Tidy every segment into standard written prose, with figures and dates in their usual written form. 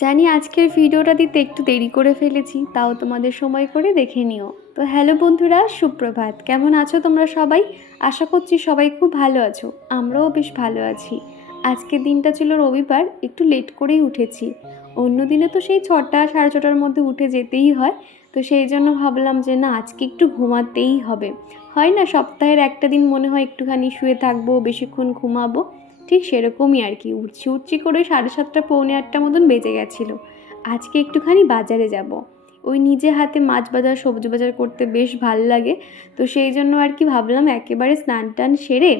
জানি আজকের ভিডিওটা দিতে একটু দেরি করে ফেলেছি, তাও তোমাদের সময় করে দেখে নিও। তো হ্যালো বন্ধুরা, সুপ্রভাত। কেমন আছো তোমরা সবাই? আশা করছি সবাই খুব ভালো আছো। আমরাও বেশ ভালো আছি। আজকের দিনটা ছিল রবিবার, একটু লেট করেই উঠেছি। অন্য দিনে তো সেই 6টা সাড়ে 6টার মধ্যে উঠে যেতেই হয়। তো সেই জন্য ভাবলাম যে না, আজকে একটু ঘুমাতেই হবে। হয় না, সপ্তাহের একটা দিন মনে হয় একটুখানি শুয়ে থাকবো, বেশিক্ষণ ঘুমাবো। ঠিক সেরকমই আর কি, উঠছি করে 7:30 পৌনে 8টার মতন বেজে গেছিলো। আজকে একটুখানি বাজারে যাব। ওই নিজে হাতে মাছ বাজার সবজি বাজার করতে বেশ ভাল লাগে। তো সেই জন্য আর কি ভাবলাম একেবারে স্নান টান সেরে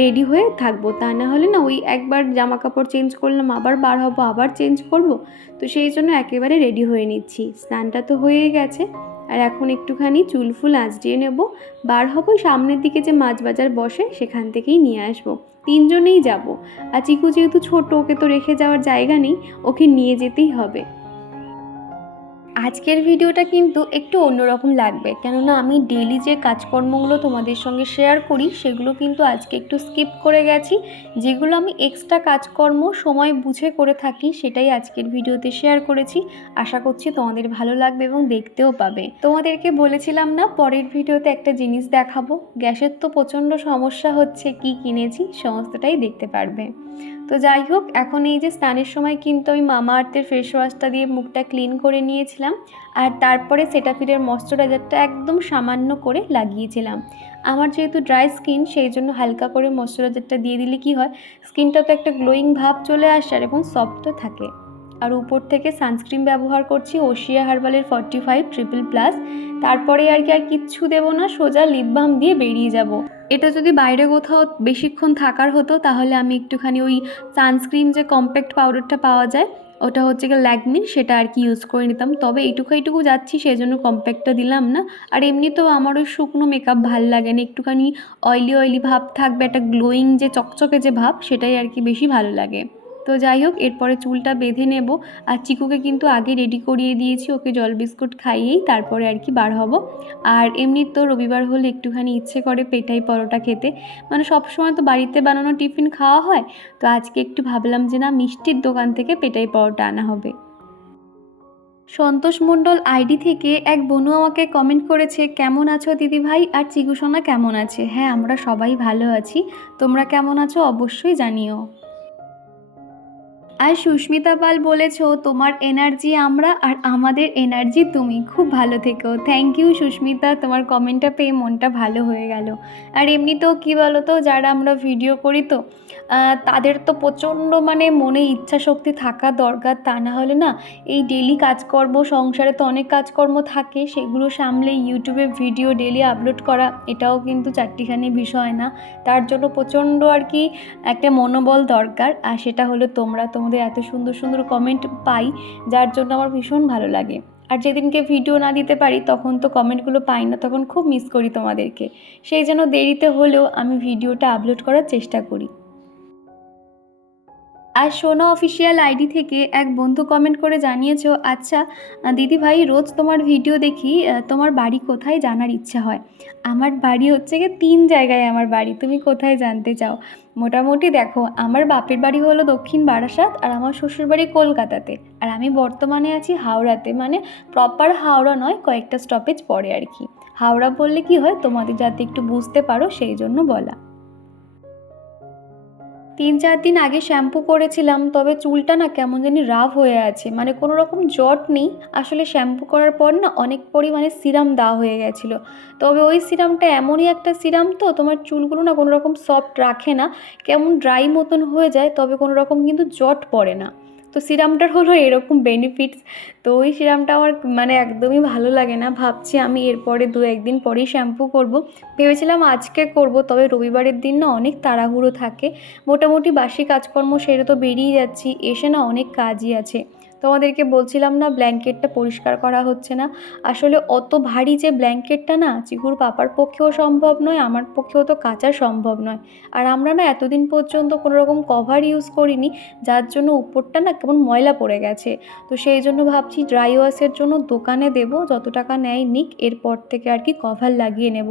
রেডি হয়ে থাকবো, তা না হলে না ওই একবার জামা কাপড় চেঞ্জ করলাম, আবার বার হবো, আবার চেঞ্জ করব। তো সেই জন্য একেবারে রেডি হয়ে নিচ্ছি। স্নানটা তো হয়ে গেছে, আর এখন একটুখানি চুল ফুল আঁচড়িয়ে নেব। বার হবো, সামনের দিকে যে মাছ বাজার বসে সেখান থেকেই নিয়ে আসবো। 3জনেই যাব। আর চিকু যেহেতু ছোট, ওকে তো রেখে যাওয়ার জায়গা নেই, ওকে নিয়ে যেতেই হবে। আজকের ভিডিওটা কিন্তু একটু অন্যরকম লাগবে, কেননা আমি ডেলি যে কাজকর্মগুলো তোমাদের সঙ্গে শেয়ার করি সেগুলো কিন্তু আজকে একটু স্কিপ করে গেছি। যেগুলো আমি এক্সট্রা কাজকর্ম সময় বুঝে করে থাকি সেটাই আজকের ভিডিওতে শেয়ার করেছি। আশা করছি তোমাদের ভালো লাগবে এবং দেখতেও পাবে। তোমাদেরকে বলেছিলাম না পরের ভিডিওতে একটা জিনিস দেখাবো। গ্যাসের তো প্রচণ্ড সমস্যা হচ্ছে, কি কিনেছি সমস্তটাই দেখতে পারবে। তো যাই হোক, এখন এই যে স্নানের সময় কিন্তু আমি মামা আর্থের ফেস ওয়াশটা দিয়ে মুখটা ক্লিন করে নিয়েছিলাম, আর তারপরে সেটাফিরের ময়শ্চারাইজারটা একদম সামান্য করে লাগিয়েছিলাম। আমার যেহেতু ড্রাই স্কিন, সেই জন্য হালকা করে ময়শ্চারাইজারটা দিয়ে দিলে কি হয়, স্কিনটা তো একটা গ্লোয়িং ভাব চলে আসে আর এবং সফটও থাকে। আর উপর থেকে সানস্ক্রিন ব্যবহার করছি ওশিয়া হার্বালের 45+++। তারপরে আর কিচ্ছু দেবো না, সোজা লিপ বাম দিয়ে বেরিয়ে যাব। এটা যদি বাইরে কোথাও বেশিক্ষণ থাকার হতো তাহলে আমি একটুখানি ওই সানস্ক্রিন যে কম্প্যাক্ট পাউডারটা পাওয়া যায়, ওটা হচ্ছে গিয়ে ল্যাকমির, সেটা আর কি ইউজ করে নিতাম। তবে এইটুকু যাচ্ছি সেই জন্য কম্প্যাক্টটা দিলাম না। আর এমনিতেও আমার ওই শুকনো মেকআপ ভাল লাগে না, একটুখানি অয়েলি ভাব থাকবে, একটা গ্লোয়িং যে চকচকে যে ভাব, সেটাই আর কি বেশি ভালো লাগে। তো যাই হোক, এরপরে চুলটা বেঁধে নেব। আর চিকুকে কিন্তু আগে রেডি করিয়ে দিয়েছি, ওকে জল বিস্কুট খাইয়েই তারপরে আর কি বার হব। আর এমনি তো রবিবার হলে একটুখানি ইচ্ছে করে পেটাই পরোটা খেতে, মানে সবসময় তো বাড়িতে বানানো টিফিন খাওয়া হয়। তো আজকে একটু ভাবলাম যে না, মিষ্টির দোকান থেকে পেটাই পরোটা আনা হবে। সন্তোষ মণ্ডল আইডি থেকে এক বনু আমাকে কমেন্ট করেছে, কেমন আছো দিদিভাই, আর চিকুসোনা কেমন আছে? হ্যাঁ, আমরা সবাই ভালো আছি। তোমরা কেমন আছো অবশ্যই জানিও। আর সুস্মিতা পাল বলেছো, তোমার এনার্জি আমরা আর আমাদের এনার্জি তুমি, খুব ভালো থেকো। থ্যাংক ইউ সুস্মিতা, তোমার কমেন্টটা পেয়ে মনটা ভালো হয়ে গেল। আর এমনিতেও কী বলো তো, যারা আমরা ভিডিও করি তো তাদের তো প্রচণ্ড মানে মনে ইচ্ছা শক্তি থাকা দরকার, তা না হলে না এই ডেলি কাজকর্ম, সংসারে তো অনেক কাজকর্ম থাকে, সেগুলো সামলে ইউটিউবে ভিডিও ডেলি আপলোড করা এটাও কিন্তু চারটিখানি বিষয় না। তার জন্য প্রচণ্ড আর কি একটা মনোবল দরকার, আর সেটা হলো তোমাদের এত সুন্দর সুন্দর কমেন্ট পাই, যার জন্য আমার ভীষণ ভালো লাগে। আর যেদিনকে ভিডিও না দিতে পারি তখন তো কমেন্টগুলো পাই না, তখন খুব মিস করি তোমাদেরকে। সেই জন্য দেরিতে হলেও আমি ভিডিওটা আপলোড করার চেষ্টা করি। আর সোনা অফিসিয়াল আইডি থেকে এক বন্ধু কমেন্ট করে জানিয়েছো, আচ্ছা দিদিভাই, রোজ তোমার ভিডিও দেখি, তোমার বাড়ি কোথায় জানার ইচ্ছা হয়। আমার বাড়ি হচ্ছে গিয়ে 3 জায়গায়, আমার বাড়ি তুমি কোথায় জানতে চাও? মোটামুটি দেখো, আমার বাপের বাড়ি হলো দক্ষিণ বারাসাত, আর আমার শ্বশুর বাড়ি কলকাতাতে, আর আমি বর্তমানে আছি হাওড়াতে, মানে প্রপার হাওড়া নয়, কয়েকটা স্টপেজ পরে আর কি। হাওড়া বললে কি হয়, তোমাদের যাতে একটু বুঝতে পারো সেই জন্য বলা। 3-4 দিন আগে শ্যাম্পু করেছিলাম, তবে চুলটা না কেমন জানি রাফ হয়ে আছে, মানে কোনো রকম জট নেই। আসলে শ্যাম্পু করার পর না অনেক পরিমাণে সিরাম দেওয়া হয়ে গেছিলো। তবে ওই সিরামটা এমনই একটা সিরাম, তো তোমার চুলগুলো না কোনো রকম সফট রাখে না, কেমন ড্রাই মতন হয়ে যায়, তবে কোনো রকম কিন্তু জট পড়ে না। তো সিরামটার হলো এরকম বেনিফিটস। তো ওই সিরামটা আমার মানে একদমই ভালো লাগে না, ভাবছি আমি এরপরে 2-1 দিন পরেই শ্যাম্পু করব। ভেবেছিলাম আজকে করব, তবে রবিবারের দিন না অনেক তাড়াহুড়ো থাকে, মোটামুটি বাসি কাজকর্ম সেরে তো বেরিয়ে যাচ্ছি, এসে না অনেক কাজই আছে। তোমাদেরকে বলছিলাম না ব্ল্যাঙ্কেটটা পরিষ্কার করা হচ্ছে না। আসলে অত ভারী যে ব্ল্যাঙ্কেটটা না চিকুর পাপার পক্ষেও সম্ভব নয়, আমার পক্ষেও তো কাচা সম্ভব নয়। আর আমরা না এতদিন পর্যন্ত কোনো রকম কভার ইউজ করিনি, যার জন্য উপরটা না কেমন ময়লা পড়ে গেছে। তো সেই জন্য ভাবছি ড্রাই ওয়াশের জন্য দোকানে দেবো, যত টাকা নেয় নিক, এরপর থেকে আর কি কভার লাগিয়ে নেব।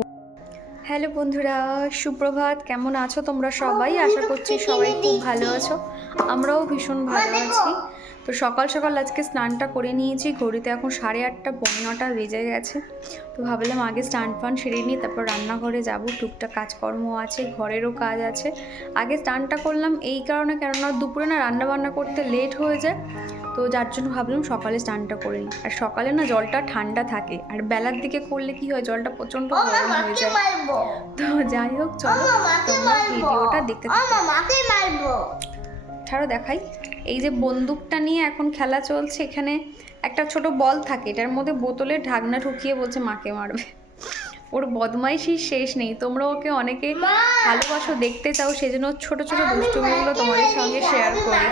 হ্যালো বন্ধুরা, সুপ্রভাত। কেমন আছো তোমরা সবাই? আশা করছি সবাই খুব ভালো আছো। আমরাও ভীষণ ভালো আছি। তো সকাল সকাল আজকে স্নানটা করে নিয়েছি। ঘড়িতে এখন 8:30 পৌনে 9টা বেজে গেছে। তো ভাবলাম আগে স্নান ফান সেরে নিই, তারপর রান্নাঘরে যাব। টুকটাক কাজকর্ম আছে, ঘরেরও কাজ আছে। আগে স্নানটা করলাম এই কারণে, কেননা দুপুরে না রান্না বান্না করতে লেট হয়ে যায়। তো যার জন্য ভাবলাম সকালে স্নানটা করে নিই। আর সকালে না জলটা ঠান্ডা থাকে, আর বেলার দিকে করলে কি হয়, জলটা প্রচণ্ড গরম হয়ে যায়। তো যাই হোক, চলো তোমরা ভিডিওটা দেখতে থাকো। ছাড়ো দেখাই। এই যে বন্দুকটা নিয়ে এখন খেলা চলছে। এখানে একটা ছোট বল থাকে, এটার মধ্যে বোতলের ঢাকনা ঢুকিয়ে বলছে মাকে মারবে। ওর বদমাইশির শেষ নেই। তোমরা ওকে অনেকে ভালোবাসো, দেখতে চাও, সেজন্য ছোট ছোট দুষ্টুমিগুলো তোমাদের সঙ্গে শেয়ার করি।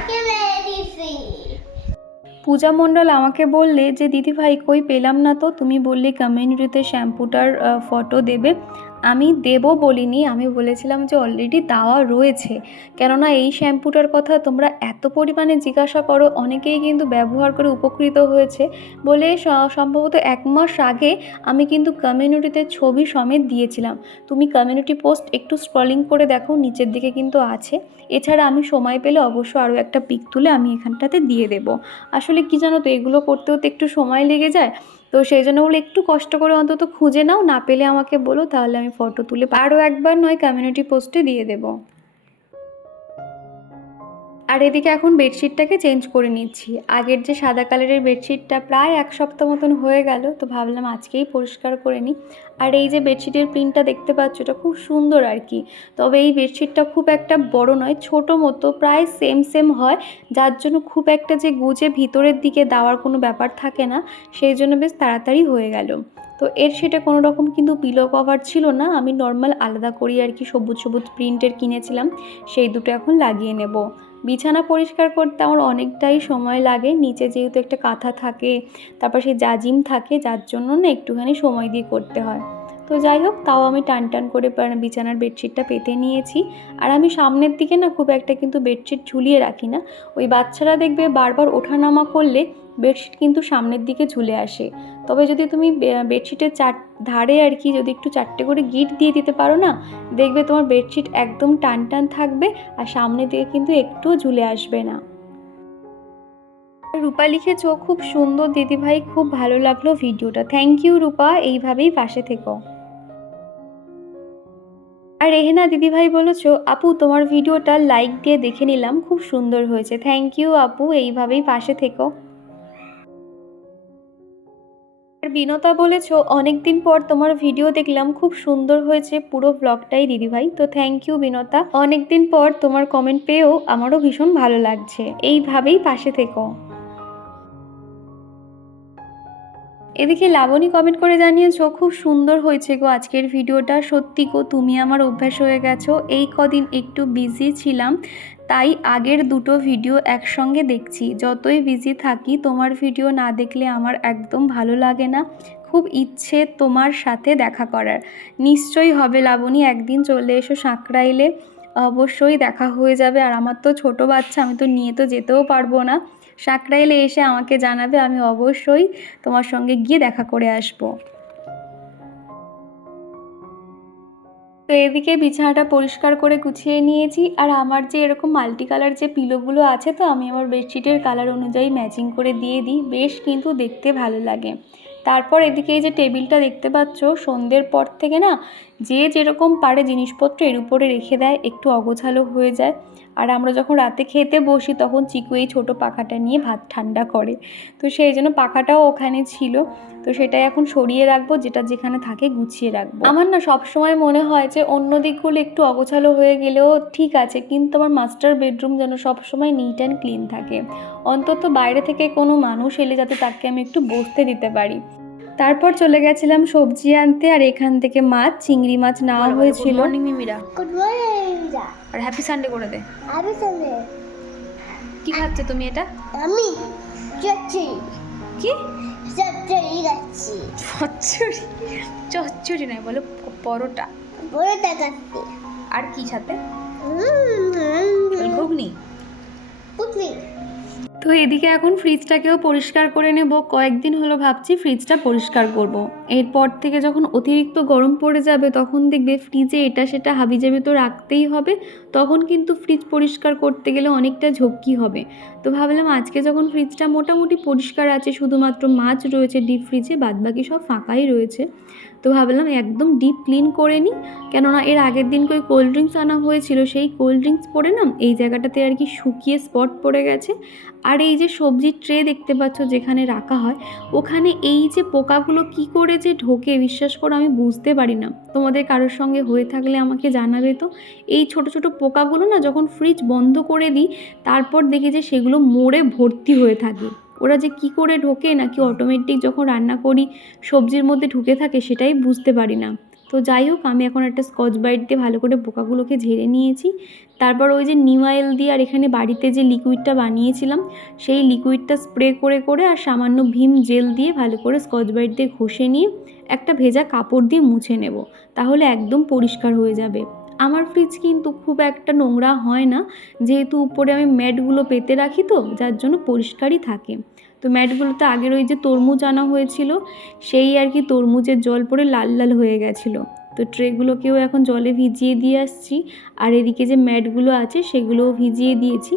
পূজা মণ্ডল আমাকে বললে যে দিদিভাই কই পেলাম না তো, তুমি বললে কমিউনিটিতে শ্যাম্পুটার ফটো দেবে। আমি দেব বলিনি, আমি বলেছিলাম যে অলরেডি দেওয়া রয়েছে। কেননা এই শ্যাম্পুটার কথা তোমরা এত পরিমাণে জিজ্ঞাসা করো, অনেকেই কিন্তু ব্যবহার করে উপকৃত হয়েছে বলে সম্ভবত 1 মাস আগে আমি কিন্তু কমিউনিটিতে ছবি সমেত দিয়েছিলাম। তুমি কমিউনিটি পোস্ট একটু স্ক্রলিং করে দেখো, নিচের দিকে কিন্তু আছে। এছাড়া আমি সময় পেলে অবশ্য আরও একটা পিক তুলে আমি এখানটাতে দিয়ে দেবো। আসলে কি জানো তো, এগুলো করতেও তো একটু সময় লেগে যায়। তো সেই জন্য বলে একটু কষ্ট করে অন্তত খুঁজে নাও, না পেলে আমাকে বলো, তাহলে আমি ফটো তুলে আরও একবার নয় কমিউনিটি পোস্টে দিয়ে দেবো। আর এদিকে এখন বেডশিটটাকে চেঞ্জ করে নিচ্ছি। আগের যে সাদা কালারের বেডশিটটা প্রায় 1 সপ্তাহ মতন হয়ে গেল, তো ভাবলাম আজকেই পরিষ্কার করে নিই। আর এই যে বেডশিটের প্রিন্টটা দেখতে পাচ্ছ, এটা খুব সুন্দর আর কি। তবে এই বেডশিটটা খুব একটা বড় নয়, ছোট মতো, প্রায় সেম হয়, যার জন্য খুব একটা যে গুজে ভিতরের দিকে দেওয়ার কোনো ব্যাপার থাকে না, সেই জন্য বেশ তাড়াতাড়ি হয়ে গেল। তো এর সেটা কোনো রকম কিন্তু পিলো কভার ছিল না, আমি নর্মাল আলাদা করি আর কি, সবুজ সবুজ প্রিন্টের কিনেছিলাম, সেই দুটো এখন লাগিয়ে নেব। বিছানা পরিষ্কার করতে আমার অনেকটাই সময় লাগে, নিচে যেহেতু একটা কাঁথা থাকে, তারপর সেই জাজিম থাকে, যার জন্য না একটুখানি সময় দিয়ে করতে হয়। তো যাই হোক, তাও আমি টান করে বিছানার বেডশিটটা পেতে নিয়েছি। আর আমি সামনের দিকে না খুব একটা কিন্তু বেডশিট ঝুলিয়ে রাখি না। ওই বাচ্চারা দেখবে বারবার ওঠানামা করলে বেডশিট কিন্তু সামনের দিকে ঝুলে আসে। তবে যদি তুমি বেডশিটের ধারে আর কি যদি একটু 4টে করে গিট দিয়ে দিতে পারো না, দেখবে তোমার বেডশিট একদম টান থাকবে, আর সামনের দিকে কিন্তু একটুও ঝুলে আসবে না। রূপা লিখেছো খুব সুন্দর দিদিভাই, খুব ভালো লাগলো ভিডিওটা। থ্যাংক ইউ রূপা, এইভাবেই পাশে থেকো। আর রেহেনা দিদিভাই বলেছো আপু তোমার ভিডিওটা লাইক দিয়ে দেখে নিলাম, খুব সুন্দর হয়েছে। থ্যাংক ইউ আপু, এইভাবেই পাশে থেকো। আর বিনতা বলেছো অনেক দিন পর তোমার ভিডিও দেখলাম, খুব সুন্দর হয়েছে পুরো ব্লগটাই দিদিভাই। তো থ্যাংক ইউ বিনতা, অনেক দিন পর তোমার কমেন্ট পেয়েও আমারও ভীষণ ভালো লাগছে, এইভাবেই পাশে থেকো। এদিকে লাবণী কমেন্ট করে জানিয়েছো খুব সুন্দর হয়েছে গো আজকের ভিডিওটা। সত্যি গো, তুমি আমার অভ্যাস হয়ে গেছো। এই কদিন একটু বিজি ছিলাম, তাই আগের দুটো ভিডিও একসঙ্গে দেখছি। যতই বিজি থাকি তোমার ভিডিও না দেখলে আমার একদম ভালো লাগে না। খুব ইচ্ছে তোমার সাথে দেখা করার। নিশ্চয়ই হবে লাবণী, একদিন চলে এসো সাঁকরাইলে, অবশ্যই দেখা হয়ে যাবে। আর আমার তো ছোট বাচ্চা, আমি তো নিয়ে তো যেতেও পারবো না। সাঁকরাইলে এসে আমাকে জানাবে, আমি অবশ্যই তোমার সঙ্গে গিয়ে দেখা করে আসবো। তো এদিকে বিছানাটা পরিষ্কার করে গুছিয়ে নিয়েছি। আর আমার যে এরকম মাল্টি কালার যে পিলোগুলো আছে, তো আমি আমার বেডশিটের কালার অনুযায়ী ম্যাচিং করে দিয়ে দিই, বেশ কিন্তু দেখতে ভালো লাগে। তারপর এদিকে এই যে টেবিলটা দেখতে পাচ্ছ, সন্ধ্যের পর থেকে না যে যেরকম পারে জিনিসপত্র এর উপরে রেখে দেয়, একটু অগোছালো হয়ে যায়। আর আমরা যখন রাতে খেতে বসি তখন চিকু এই ছোটো পাখাটা নিয়ে ভাত ঠান্ডা করে, তো সেই জন্য পাখাটাও ওখানে ছিল। তো সেটাই এখন সরিয়ে রাখবো, যেটা যেখানে থাকে গুছিয়ে রাখবো। আমার না সবসময় মনে হয় যে অন্য দিকগুলো একটু অগোছালো হয়ে গেলেও ঠিক আছে, কিন্তু আমার মাস্টার বেডরুম যেন সবসময় নিট অ্যান্ড ক্লিন থাকে, অন্তত বাইরে থেকে কোনো মানুষ এলে যাতে তাকে আমি একটু বসতে দিতে পারি। তারপর চলে গেছিলাম সবজি আনতে, আর এখান থেকে মাছ, চিংড়ি মাছ নেওয়া হয়েছিল। গুড মর্নিং মিমিরা। Good morning. আর হ্যাপি সানডে করে দে। Happy Sunday. কি খাচ্ছে তুমি এটা? আমি চচ্চড়ি। কি চচ্চড়ি খাচ্ছি? চচ্চড়ি? চচ্চড়ি নয়, বলো পরোটা। পরোটা খাচ্ছি। আর কি সাথে? ঘুগনি। ঘুগনি। তো এদিকে এখন ফ্রিজটাকেও পরিষ্কার করে নেব। কয়েকদিন হলো ভাবছি ফ্রিজটা পরিষ্কার করব। এরপর থেকে যখন অতিরিক্ত গরম পড়ে যাবে তখন দেখবে ফ্রিজে এটা সেটা হাবিজাবি তো রাখতেই হবে, তখন কিন্তু ফ্রিজ পরিষ্কার করতে গেলে অনেকটা ঝক্কি হবে। তো ভাবলাম আজকে যখন ফ্রিজটা মোটামুটি পরিষ্কার আছে, শুধুমাত্র মাছ রয়েছে ডিপ ফ্রিজে, বাদবাকি সব ফাঁকাই রয়েছে, তো ভাবলাম একদম ডিপ ক্লিন করে নিই। কেননা এর আগের দিনকে ওই কোল্ড ড্রিঙ্কস আনা হয়েছিল, সেই কোল্ড ড্রিঙ্কস পরে না এই জায়গাটাতে আর কি শুকিয়ে স্পট পড়ে গেছে। আর এই যে সবজির ট্রে দেখতে পাচ্ছ যেখানে রাখা হয়, ওখানে এই যে পোকাগুলো কি করে যে ঢোকে বিশ্বাস করো আমি বুঝতে পারি না। তোমাদের কারোর সঙ্গে হয়ে থাকলে আমাকে জানাবে তো। এই ছোট ছোট পোকাগুলো না যখন ফ্রিজ বন্ধ করে দিই তারপর দেখি যে সেগুলো মোড়ে ভর্তি হয়ে থাকে। ওরা যে কি করে ঢোকে নাকি অটোমেটিক যখন রান্না করি সবজির মধ্যে ঢুকে থাকে সেটাই বুঝতে পারি না। তো যাই হোক, আমি এখন একটা স্কচ ব্রাইট দিয়ে ভালো করে পোকাগুলোকে ঝেড়ে নিয়েছি। তারপর ওই যে নিম অয়েল দিয়ে আর এখানে বাড়িতে যে লিকুইডটা বানিয়েছিলাম সেই লিকুইডটা স্প্রে করে করে আর সামান্য ভিম জেল দিয়ে ভালো করে স্কচ ব্রাইট দিয়ে ঘষে নিয়ে একটা ভেজা কাপড় দিয়ে মুছে নেব, তাহলে একদম পরিষ্কার হয়ে যাবে। আমার ফ্রিজ কিন্তু খুব একটা নোংরা হয় না, যেহেতু উপরে আমি ম্যাটগুলো পেতে রাখি তো যার জন্য পরিষ্কারই থাকে। তো ম্যাটগুলোতে আগের ওই যে তরমুজ আনা হয়েছিল, সেই আর কি তরমুজের জল পড়ে লাল লাল হয়ে গেছিলো। তো ট্রেগুলোকেও এখন জলে ভিজিয়ে দিয়ে আসছি, আর এদিকে যে ম্যাটগুলো আছে সেগুলোও ভিজিয়ে দিয়েছি।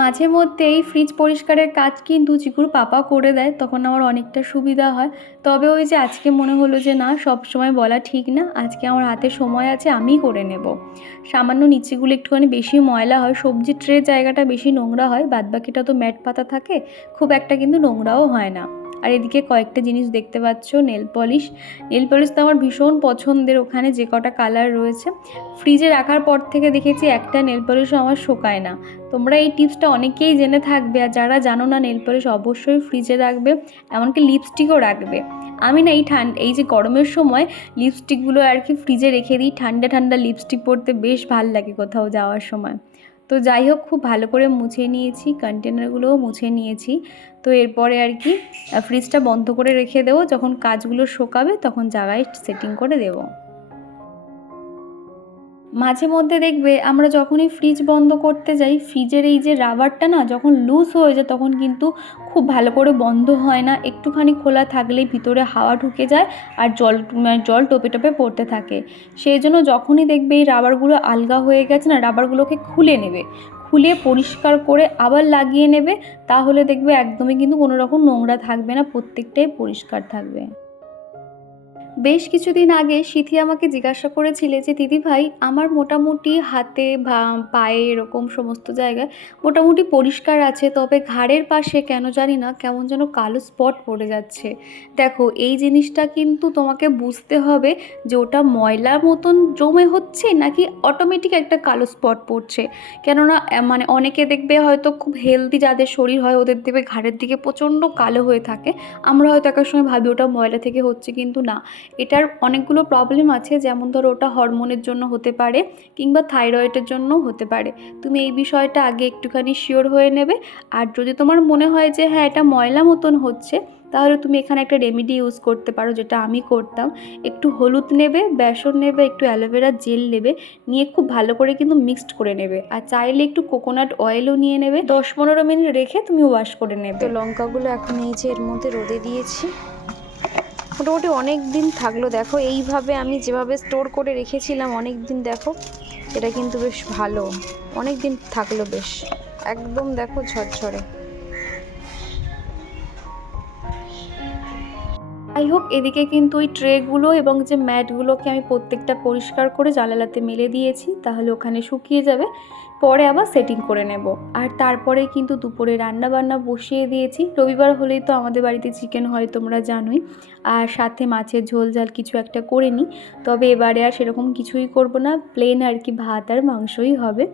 মাঝে মধ্যে এই ফ্রিজ পরিষ্কারের কাজ কিন্তু চিকুর পাপা করে দেয়, তখন আমার অনেকটা সুবিধা হয়। তবে ওই যে আজকে মনে হলো যে না, সব সময় বলা ঠিক না, আজকে আমার হাতে সময় আছে, আমিই করে নেব। সামান্য নিচেগুলো একটুখানি বেশি ময়লা হয়, সবজি ট্রে জায়গাটা বেশি নোংরা হয়, বাদবাকিটা তো ম্যাট পাতা থাকে, খুব একটা কিন্তু নোংরাও হয় না। আর এদিকে কয়েকটা জিনিস দেখতে পাচ্ছ, নেল পলিশ। নেল পলিশ তো আমার ভীষণ পছন্দের, ওখানে যে কটা কালার রয়েছে। ফ্রিজে রাখার পর থেকে দেখেছি একটা নেল পলিশও আমার শোকায় না। তোমরা এই টিপসটা অনেকেই জেনে থাকবে, আর যারা জানো না নেল পলিশ অবশ্যই ফ্রিজে রাখবে, এমনকি লিপস্টিকও রাখবে। আমি না এই যে গরমের সময় লিপস্টিকগুলো আর কি ফ্রিজে রেখে দিই, ঠান্ডা ঠান্ডা লিপস্টিক পরতে বেশ ভালো লাগে কোথাও যাওয়ার সময়। তো যাই হোক, খুব ভালো করে মুছে নিয়েছি, কন্টেনারগুলোও মুছে নিয়েছি। তো এরপরে আর কি ফ্রিজটা বন্ধ করে রেখে দেবো, যখন কাজগুলো শোকাবে তখন জায়গায় সেটিং করে দেবো। মাঝে মধ্যে দেখবে আমরা যখনই ফ্রিজ বন্ধ করতে যাই, ফ্রিজের এই যে রাবারটা না যখন লুজ হয়ে যায় তখন কিন্তু খুব ভালো করে বন্ধ হয় না, একটুখানি খোলা থাকলেই ভিতরে হাওয়া ঢুকে যায় আর জল টোপে টোপে পড়তে থাকে। সেই জন্য যখনই দেখবে এই রাবারগুলো আলগা হয়ে গেছে না, রাবারগুলোকে খুলে নেবে, খুলে পরিষ্কার করে আবার লাগিয়ে নেবে, তাহলে দেখবে একদমই কিন্তু কোনো রকম নোংরা থাকবে না, প্রত্যেকটাই পরিষ্কার থাকবে। বেশ কিছুদিন আগে সিথি আমাকে জিজ্ঞাসা করেছিলে যে দিদিভাই আমার মোটামুটি হাতে বা পায়ে এরকম সমস্ত জায়গায় মোটামুটি পরিষ্কার আছে, তবে ঘাড়ের পাশে কেন জানি না কেমন যেন কালো স্পট পড়ে যাচ্ছে। দেখো এই জিনিসটা কিন্তু তোমাকে বুঝতে হবে যে ওটা ময়লার মতন জমে হচ্ছে নাকি অটোমেটিক একটা কালো স্পট পড়ছে। কেননা মানে অনেকে দেখবে হয়তো খুব হেলদি যাদের শরীর হয় ওদের দেখবে ঘাড়ের দিকে প্রচণ্ড কালো হয়ে থাকে, আমরা হয়তো একটা সময় ভাবি ওটা ময়লা থেকে হচ্ছে, কিন্তু না, এটার অনেকগুলো প্রবলেম আছে। যেমন ধরো ওটা হরমোনের জন্য হতে পারে কিংবা থাইরয়েডের জন্য হতে পারে। তুমি এই বিষয়টা আগে একটুখানি শিওর হয়ে নেবে। আর যদি তোমার মনে হয় যে হ্যাঁ এটা ময়লা মতন হচ্ছে, তাহলে তুমি এখানে একটা রেমেডি ইউজ করতে পারো, যেটা আমি করতাম। একটু হলুদ নেবে, বেসন নেবে, একটু অ্যালোভেরা জেল নেবে, নিয়ে খুব ভালো করে কিন্তু মিক্সড করে নেবে, আর চাইলে একটু কোকোনাট অয়েলও নিয়ে নেবে, 10-15 মিনিট রেখে তুমি ওয়াশ করে নেবে। তো লঙ্কাগুলো এখন এই যে এর মধ্যে রোদে দিয়েছি, মোটামুটি অনেক দিন থাকলো। দেখো এইভাবে আমি যেভাবে স্টোর করে রেখেছিলাম অনেক দিন, দেখো এটা কিন্তু বেশ ভালো, অনেক দিন থাকলো বেশ, একদম দেখো ঝরঝরে। যাই হোক, এদিকে কিন্তু ওই ট্রেগুলো এবং যে ম্যাটগুলোকে আমি প্রত্যেকটা পরিষ্কার করে জানালাতে মেলে দিয়েছি, তাহলে ওখানে শুকিয়ে যাবে, পরে আবার সেটিং করে নেব। আর তারপরে কিন্তু দুপুরে রান্না বান্না বসিয়ে দিয়েছি। রবিবার হলেই তো আমাদের বাড়িতে চিকেন হয়, তোমরা জানোই, আর সাথে মাছের ঝোল ঝাল কিছু একটা করে নিই। তবে এবারে আর সেরকম কিছুই করব না, প্লেন আর কি ভাত আর মাংসই হবে।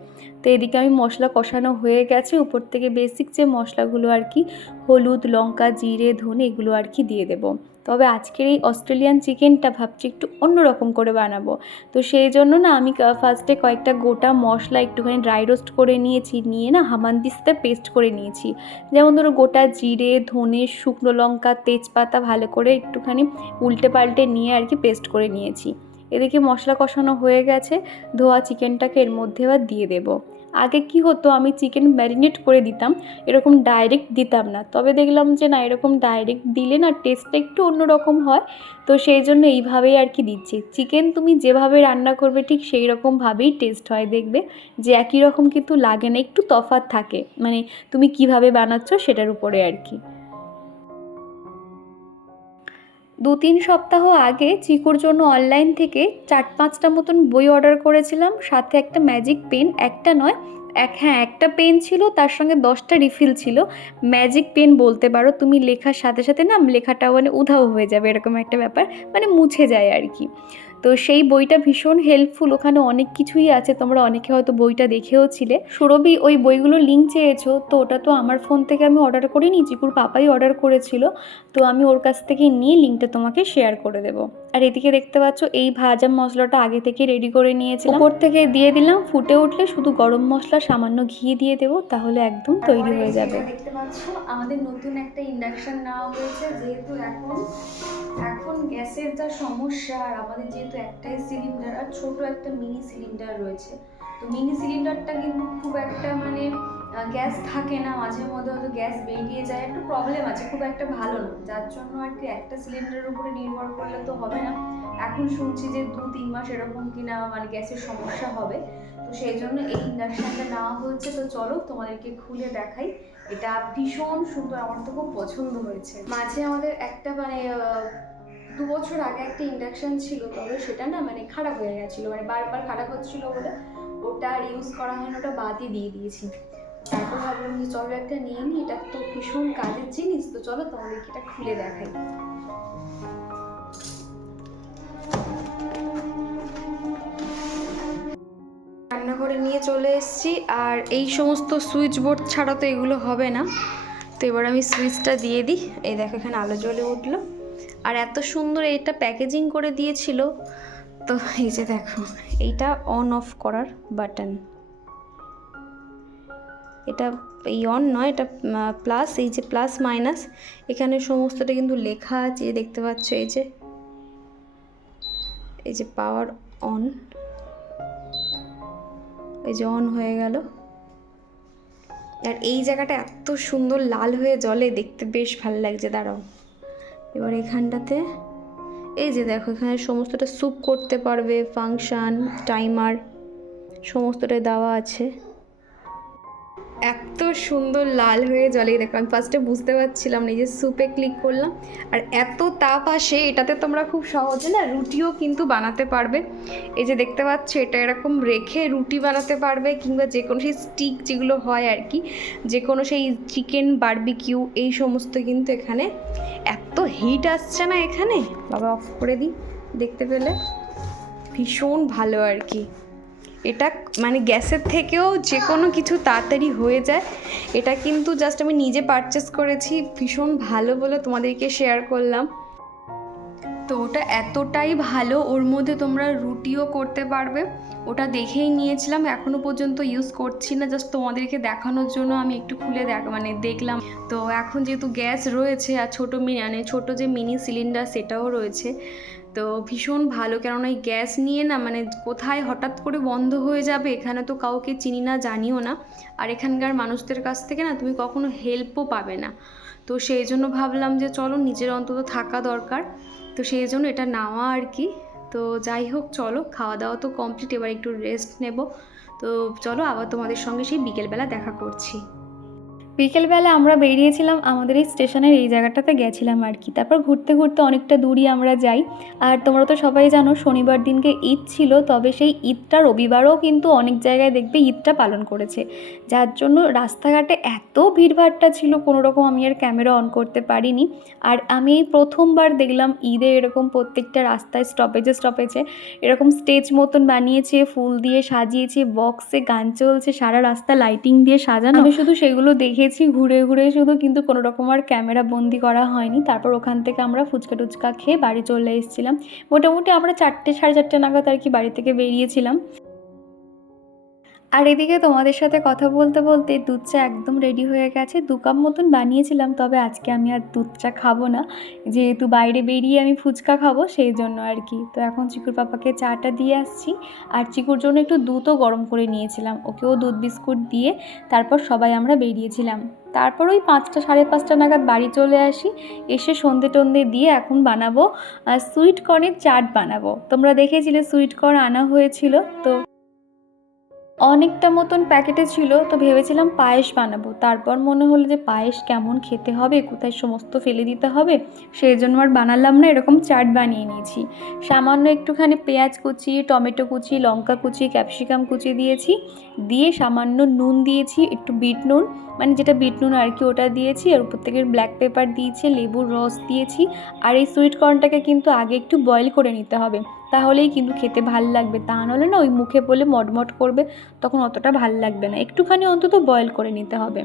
তো এদিকে আমি মশলা কষানো হয়ে গেছে, উপর থেকে বেসিক যে মশলাগুলো আর কি হলুদ, লঙ্কা, জিরে, ধনে এগুলো আর কি দিয়ে দেবো। তবে আজকের এই অস্ট্রেলিয়ান চিকেনটা ভাবছি একটু অন্যরকম করে বানাবো। তো সেই জন্য না আমি ফার্স্টে কয়েকটা গোটা মশলা একটুখানি ড্রাই রোস্ট করে নিয়েছি, নিয়ে না হামানদিস্তাতে পেস্ট করে নিয়েছি। যেমন ধরো গোটা জিরে, ধনে, শুকনো লঙ্কা, তেজপাতা ভালো করে একটুখানি উল্টে পাল্টে নিয়ে আর কি পেস্ট করে নিয়েছি। এদিকে মশলা কষানো হয়ে গেছে, ধোয়া চিকেনটাকে এর মধ্যে এবার দিয়ে দেবো। আগে কি হতো, আমি চিকেন ম্যারিনেট করে দিতাম, এরকম ডাইরেক্ট দিতাম না। তবে দেখলাম যে না, এরকম ডাইরেক্ট দিলে না টেস্টটা একটু অন্যরকম হয়, তো সেই জন্য এইভাবেই আর কি দিচ্ছি। চিকেন তুমি যেভাবে রান্না করবে ঠিক সেই রকমভাবেই টেস্ট হয়, দেখবে যে একই রকম কিন্তু লাগে না, একটু তফাৎ থাকে, মানে তুমি কিভাবে বানাচ্ছ সেটার উপরে আর কি। 2-3 সপ্তাহ আগে চিকুর জন্য অনলাইন থেকে 4-5টা মতন বই অর্ডার করেছিলাম, সাথে একটা ম্যাজিক পেন, একটা নয় একটা পেন ছিল, তার সঙ্গে 10টা রিফিল ছিল। ম্যাজিক পেন বলতে পারো, তুমি লেখার সাথে সাথে না লেখাটাও মানে উধাও হয়ে যাবে, এরকম একটা ব্যাপার, মানে মুছে যায় আর কি। তো সেই বইটা ভীষণ হেল্পফুল, ওখানে অনেক কিছুই আছে, তোমরা অনেকে হয়তো বইটা দেখেওছিলে। সুরভি ওই বইগুলো লিঙ্ক চেয়েছো, তো ওটা তো আমার ফোন থেকে আমি অর্ডার করিনি, চিকুর পাপাই অর্ডার করেছিল, তো আমি ওর কাছ থেকে নিয়ে লিঙ্কটা তোমাকে শেয়ার করে দেবো। আর এদিকে দেখতে পাচ্ছ এই ভাজা মশলাটা আগে থেকে রেডি করে নিয়েছিলাম, ওপর থেকে দিয়ে দিলাম, ফুটে উঠলে শুধু গরম মশলা সামান্য ঘি দিয়ে দেবো, তাহলে একদম তৈরি হয়ে যাবে। দেখতে পাচ্ছ আমাদের নতুন একটা ইন্ডাকশন নেওয়া হয়েছে, যেহেতু এখন গ্যাসের যা সমস্যা, আর আমাদের যেহেতু একটাই সিলিন্ডার আর ছোট একটা মিনি সিলিন্ডার রয়েছে, তো মিনি সিলিন্ডারটা কিন্তু খুব একটা মানে গ্যাস থাকে না, মাঝে মধ্যে হয়তো গ্যাস বেরিয়ে যায়, একটু প্রবলেম আছে, খুব একটা ভালো না, যার জন্য আর কি একটা সিলিন্ডারের উপরে নির্ভর করলে তো হবে না। এখন শুনছি যে 2-3 মাস এরকম কিনা মানে গ্যাসের সমস্যা হবে, তো সেই জন্য এই ইন্ডাকশানটা নেওয়া হচ্ছে। তো চলো তোমাদেরকে খুলে দেখাই, এটা ভীষণ সুন্দর, আমার তো খুব পছন্দ হয়েছে। মাঝে আমাদের একটা মানে 2 বছর আগে একটা ইন্ডাকশান ছিল, তবে সেটা না মানে খারাপ হয়ে গেছিলো, মানে বারবার খারাপ হচ্ছিলো বলে ওটা আর ইউজ করা হয় না, ওটা বাদই দিয়ে দিয়েছি। তারপর ভাবলাম যে চলো একটা নিয়ে নিই, এটা তো ভীষণ কাজের জিনিস, তো চলো তোমাদেরকে এটা খুলে দেখাই। রান্নাঘরে নিয়ে চলে এসেছি, আর এই সমস্ত সুইচ বোর্ড ছাড়া তো এগুলো হবে না, তো এবার আমি সুইচটা দিয়ে দিই। এই দেখো এখানে আলো জ্বলে উঠলো, আর এত সুন্দর এটা প্যাকেজিং করে দিয়েছিল। তো এই যে দেখো, এইটা অন অফ করার বাটন, এটা এই অন নয়, এটা প্লাস, এই যে প্লাস মাইনাস, এখানে সমস্তটা কিন্তু লেখা আছে, দেখতে পাচ্ছ এই যে পাওয়ার অন, এই যে অন হয়ে গেল। আর এই জায়গাটা এত সুন্দর লাল হয়ে জ্বলে, দেখতে বেশ ভালো লাগছে। দাঁড়াও, এবার এখানটাতে এই যে দেখো, এখানে সমস্তটা স্যুপ করতে পারবে, ফাংশন, টাইমার সমস্তটাই দেওয়া আছে। এত সুন্দর লাল হয়ে জ্বলে, দেখো আমি ফার্স্টে বুঝতে পারছিলাম না, এই যে স্যুপে ক্লিক করলাম, আর এত তাপ আসে এটাতে, তোমরা খুব সহজে না রুটিও কিন্তু বানাতে পারবে। এই যে দেখতে পাচ্ছ, এটা এরকম রেখে রুটি বানাতে পারবে, কিংবা যে কোনো সেই স্টিক যেগুলো হয় আর কি, যে কোনো সেই চিকেন বারবিকিউ এই সমস্ত, কিন্তু এখানে এত হিট আসছে না এখানে, বাবা অফ করে দিই, দেখতে পেলে ভীষণ ভালো আর কি। এটা মানে গ্যাসের থেকেও যে কোনো কিছু তাড়াতাড়ি হয়ে যায়, এটা কিন্তু জাস্ট আমি নিজে পারচেস করেছি, ভীষণ ভালো বলে তোমাদেরকে শেয়ার করলাম। তো ওটা এতটাই ভালো, ওর মধ্যে তোমরা রুটিও করতে পারবে, ওটা দেখেই নিয়েছিলাম, এখনও পর্যন্ত ইউজ করছি না, জাস্ট তোমাদেরকে দেখানোর জন্য আমি একটু খুলে দেখলাম। তো এখন যেহেতু গ্যাস রয়েছে, আর ছোটো যে মিনি সিলিন্ডার সেটাও রয়েছে, তো ভীষণ ভালো, কেননা এই গ্যাস নিয়ে না মানে কোথায় হঠাৎ করে বন্ধ হয়ে যাবে, এখানে তো কাউকে চিনি না, জানিও না, আর এখানকার মানুষদের কাছ থেকে না তুমি কখনো হেল্পও পাবে না। তো সেই জন্য ভাবলাম যে চলো নিজের অন্তত থাকা দরকার, তো সেই জন্য এটা নেওয়া আর কি। তো যাই হোক, চলো খাওয়া দাওয়া তো কমপ্লিট, এবার একটু রেস্ট নেব। তো চলো আবার তোমাদের সঙ্গে সেই বিকেলবেলা দেখা করছি। বিকেলবেলা আমরা বেরিয়েছিলাম, আমাদের এই স্টেশনের এই জায়গাটাতে গেছিলাম আর কি, তারপর ঘুরতে ঘুরতে অনেকটা দূরই আমরা যাই। আর তোমরা তো সবাই জানো শনিবার দিনকে ঈদ ছিল, তবে সেই ঈদটা রবিবারও কিন্তু অনেক জায়গায় দেখবে ঈদটা পালন করেছে, যার জন্য রাস্তাঘাটে এত ভিড়ভাট্টা ছিল, কোনো রকম আমি আর ক্যামেরা অন করতে পারিনি। আর আমি এই প্রথমবার দেখলাম ঈদে এরকম প্রত্যেকটা রাস্তায় স্টপেজে এরকম স্টেজ মতন বানিয়েছে, ফুল দিয়ে সাজিয়েছে, বক্সে গান চলছে, সারা রাস্তা লাইটিং দিয়ে সাজানো। আমি শুধু সেগুলো দেখেছি ঘুরে ঘুরে শুধু, কিন্তু কোনো রকম আর ক্যামেরা বন্দি করা হয়নি। তারপর ওখান থেকে আমরা ফুচকা টুচকা খেয়ে বাড়ি চলে এসেছিলাম। মোটামুটি আমরা 4টে সাড়ে 4টে নাগাদ আর কি বাড়ি থেকে বেরিয়েছিলাম। আর এদিকে তোমাদের সাথে কথা বলতে বলতে দুধ চা একদম রেডি হয়ে গেছে। 2 কাপ মতন বানিয়েছিলাম, তবে আজকে আমি আর দুধ চা খাবো না, যেহেতু বাইরে বেরিয়ে আমি ফুচকা খাবো সেই জন্য আর কি। তো এখন চিকুর পাপাকে চাটা দিয়ে আসছি, আর চিকুর জন্য একটু দুধও গরম করে নিয়েছিলাম, ওকেও দুধ বিস্কুট দিয়ে তারপর সবাই আমরা বেরিয়েছিলাম। তারপর ওই 5টা 5:30 নাগাদ বাড়ি চলে আসি। এসে সন্ধে টন্ধে দিয়ে এখন বানাবো সুইট কর্নের চাট বানাবো। তোমরা দেখেছিলে সুইট কর্ন আনা হয়েছিল, তো অনেকটা মতন প্যাকেটে ছিল, তো ভেবেছিলাম পায়েস বানাবো। তারপর মনে হলো যে পায়েস কেমন খেতে হবে, কোথায় সমস্ত ফেলে দিতে হবে, সেই জন্য আর বানালাম না, এরকম চাট বানিয়ে নিয়েছি। সামান্য একটুখানি পেঁয়াজ কুচি, টমেটো কুচি, লঙ্কা কুচি, ক্যাপসিকাম কুচি দিয়েছি, দিয়ে সামান্য নুন দিয়েছি, একটু বিট নুন, মানে যেটা বিট নুন আর কি, ওটা দিয়েছি। আর উপর থেকে ব্ল্যাক পেপার দিয়েছি, লেবুর রস দিয়েছি। আর এই সুইট কর্নটাকে কিন্তু আগে একটু বয়েল করে নিতে হবে, তাহলেই কিন্তু খেতে ভাল লাগবে। তা নাহলে না ওই মুখে বলে মটমট করবে, তখন অতটা ভাল লাগবে না। একটুখানি অন্তত বয়েল করে নিতে হবে।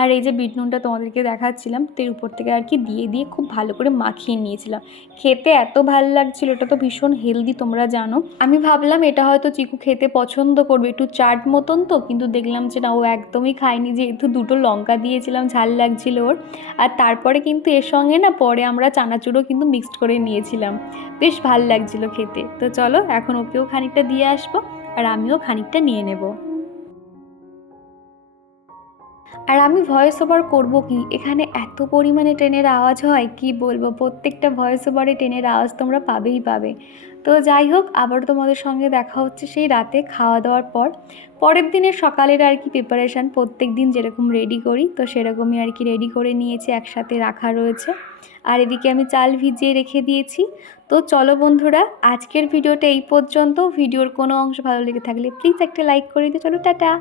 আর এই যে বিট নুনটা তোমাদেরকে দেখাচ্ছিলাম, তো এর উপর থেকে আর কি দিয়ে খুব ভালো করে মাখিয়ে নিয়েছিলাম। খেতে এত ভাল লাগছিল, এটা তো ভীষণ হেলদি তোমরা জানো। আমি ভাবলাম এটা হয়তো চিকু খেতে পছন্দ করবে, একটু চাট মতন তো, কিন্তু দেখলাম যে না, ও একদমই খায়নি, যেহেতু 2টো লঙ্কা দিয়েছিলাম, ঝাল লাগছিল ওর। আর তারপরে কিন্তু এর সঙ্গে না পরে আমরা চানাচুরও কিন্তু মিক্সড করে নিয়েছিলাম, বেশ ভাল লাগছিল খেতে। তো চলো এখন ওকেও খানিকটা দিয়ে আসবো, আর আমিও খানিকটা নিয়ে নেব। আর আমি ভয়েস ওভার করবো কি, এখানে এত পরিমাণে ট্রেনের আওয়াজ হয় কি বলবো, প্রত্যেকটা ভয়েস ওভারে ট্রেনের আওয়াজ তোমরা পাবেই পাবে। তো যাই হোক, আবার তোমাদের সঙ্গে দেখা হচ্ছে সেই রাতে খাওয়া দাওয়ার পর। পরের দিনের সকালের আর কি প্রিপারেশান, প্রত্যেক দিন যেরকম রেডি করি তো সেরকমই আর কি রেডি করে নিয়েছি, একসাথে রাখা রয়েছে। আর এদিকে আমি চাল ভিজিয়ে রেখে দিয়েছি। তো চলো বন্ধুরা, আজকের ভিডিওটা এই পর্যন্ত। ভিডিওর কোনো অংশ ভালো লেগে থাকলে প্লিজ একটা লাইক করে দিও। চলো টাটা।